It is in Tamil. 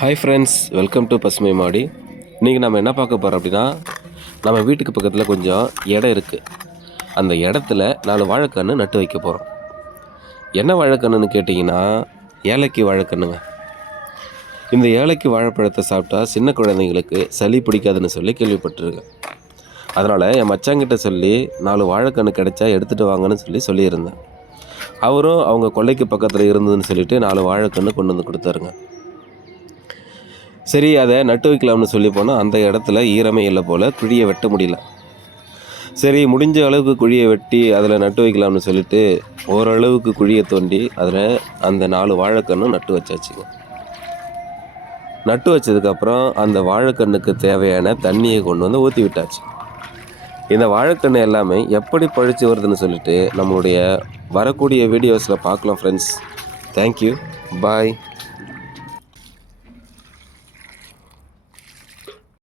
ஹாய் ஃப்ரெண்ட்ஸ், வெல்கம் டு பசுமை மாடி. இன்றைக்கி நம்ம என்ன பார்க்க போகிறோம் அப்படின்னா, நம்ம வீட்டுக்கு பக்கத்தில் கொஞ்சம் இடம் இருக்குது. அந்த இடத்துல 4 வாழைக்கன்று நட்டு வைக்க போகிறோம். என்ன வாழைக்கன்றுன்னு கேட்டிங்கன்னா, ஏலக்கி வாழைக்கன்றுங்க. இந்த ஏலக்கி வாழைப்பழத்தை சாப்பிட்டா சின்ன குழந்தைங்களுக்கு சளி பிடிக்காதுன்னு சொல்லி கேள்விப்பட்டிருக்கேன். அதனால் என் மச்சாங்கிட்ட சொல்லி 4 வாழைக்கன்று கிடைச்சா எடுத்துகிட்டு வாங்கன்னு சொல்லியிருந்தேன். அவரும் அவங்க கொல்லைக்கு பக்கத்தில் இருந்ததுன்னு சொல்லிவிட்டு 4 வாழைக்கன்று கொண்டு வந்து கொடுத்தாருங்க. சரி, அதை நட்டு வைக்கலாம்னு சொல்லி போனால் அந்த இடத்துல ஈரமே இல்லை போல், குழியை வெட்ட முடியல. சரி, முடிஞ்ச அளவுக்கு குழியை வெட்டி அதில் நட்டு வைக்கலாம்னு சொல்லிட்டு ஓரளவுக்கு குழியை தோண்டி அதில் அந்த 4 வாழைக்கன்று நட்டு வச்சாச்சுங்க. நட்டு வச்சதுக்கப்புறம் அந்த வாழைக்கன்றுக்கு தேவையான தண்ணியை கொண்டு வந்து ஊற்றி விட்டாச்சு. இந்த வாழைக்கன்று எல்லாமே எப்படி பழிச்சு வருதுன்னு சொல்லிட்டு நம்மளுடைய வரக்கூடிய வீடியோஸில் பார்க்கலாம் ஃப்ரெண்ட்ஸ். தேங்க்யூ, பாய்.